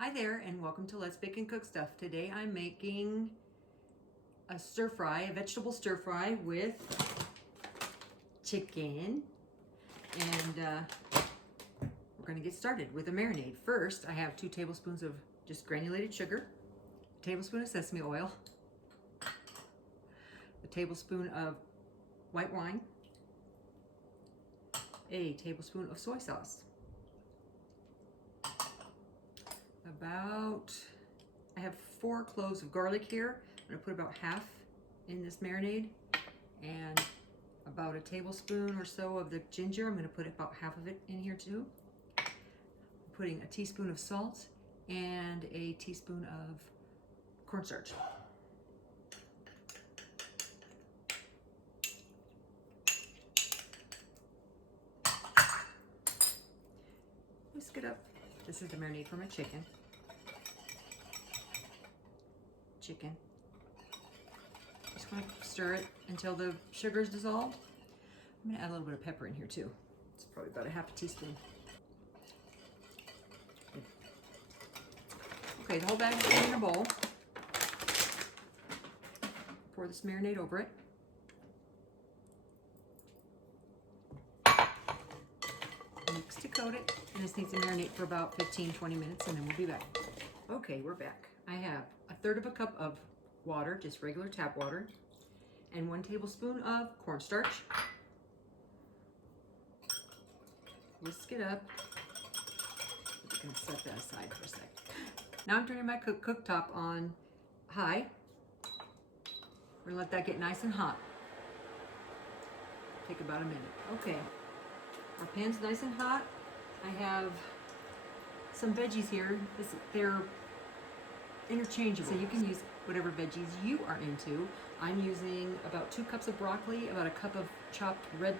Hi there and welcome to Let's Bake and Cook Stuff. Today I'm making a stir fry, a vegetable stir fry with chicken, and we're going to get started with a marinade. First I have 2 tablespoons of just granulated sugar, a tablespoon of sesame oil, a tablespoon of white wine, a tablespoon of soy sauce, I have 4 cloves of garlic here. I'm going to put about half in this marinade, and about a tablespoon or so of the ginger. I'm going to put about half of it in here too. I'm putting a teaspoon of salt and a teaspoon of cornstarch. Whisk it up. This is the marinade for my chicken. Just going to stir it until the sugar is dissolved. I'm going to add a little bit of pepper in here too. It's probably about a half a teaspoon. Good. Okay, the whole bag is in a bowl. Pour this marinade over it. Mix to coat it, and this needs to marinate for about 15-20 minutes, and then we'll be back. Okay, we're back. I have 1/3 cup of water, just regular tap water, and 1 tablespoon of cornstarch. Whisk it up. I'm going to set that aside for a sec. Now I'm turning my cooktop on high. We're going to let that get nice and hot. Take about a minute. Okay, our pan's nice and hot. I have some veggies here. They're interchangeable, so you can use whatever veggies you are into. I'm using about 2 cups of broccoli, about a cup of chopped red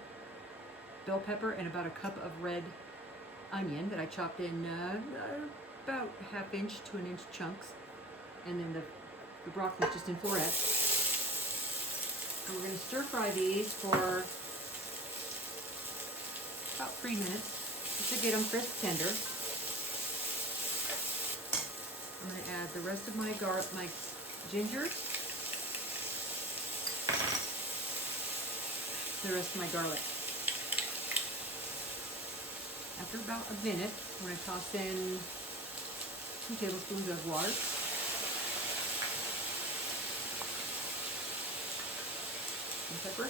bell pepper, and about a cup of red onion that I chopped in about 1/2 inch to 1 inch chunks, and then the broccoli is just in florets. And we're going to stir fry these for about 3 minutes just to get them crisp tender. I'm going to add the rest of my ginger, the rest of my garlic. After about a minute, I'm going to toss in 2 tablespoons of water, some pepper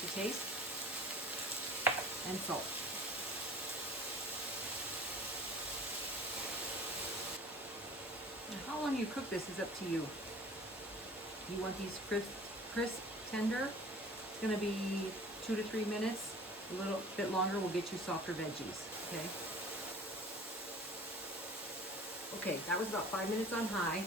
to taste, and salt. How long you cook this is up to you. You want these crisp, tender. It's going to be 2 to 3 minutes. A little bit longer will get you softer veggies. Okay, that was about 5 minutes on high.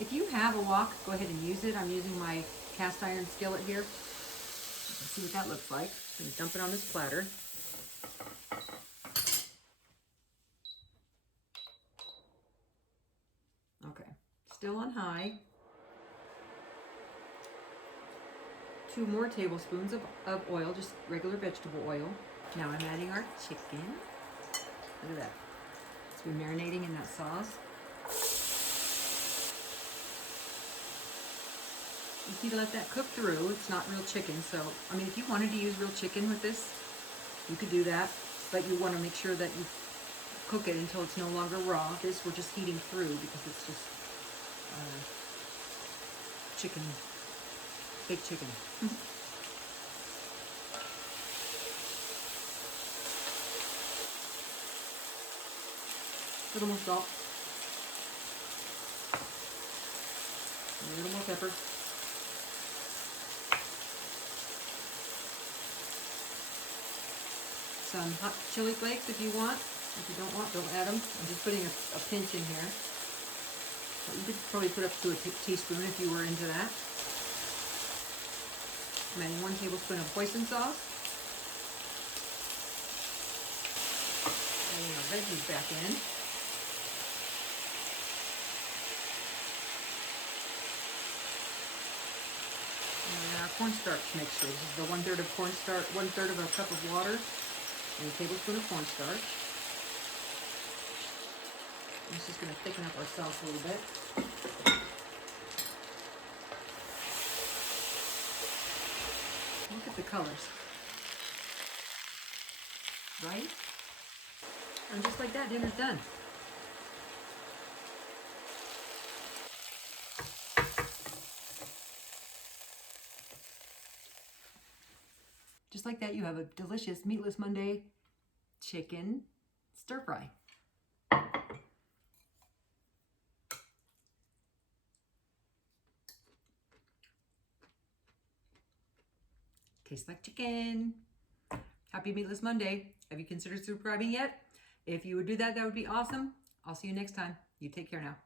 If you have a wok, go ahead and use it. I'm using my cast iron skillet here. Let's see what that looks like. I'm going to dump it on this platter. Okay, still on high. 2 more tablespoons of oil, just regular vegetable oil. Now I'm adding our chicken. Look at that. It's been marinating in that sauce. You need to let that cook through. It's not real chicken, so I mean, if you wanted to use real chicken with this, you could do that, but you want to make sure that you cook it until it's no longer raw. This we're just heating through because it's just chicken, baked chicken. A little more salt, a little more pepper, some hot chili flakes if you want. If you don't want, don't add them. I'm just putting a pinch in here. But you could probably put up to a teaspoon if you were into that. I'm adding 1 tablespoon of hoisin sauce. Adding our veggies back in. And our cornstarch mixture. This is the 1/3 of cornstarch, 1/3 of a cup of water, and a tablespoon of cornstarch. It's just going to thicken up our sauce a little bit. Look at the colors. Right? And just like that, dinner's done. Just like that, you have a delicious Meatless Monday chicken stir fry. Tastes like chicken. Happy Meatless Monday. Have you considered subscribing yet? If you would do that, that would be awesome. I'll see you next time. You take care now.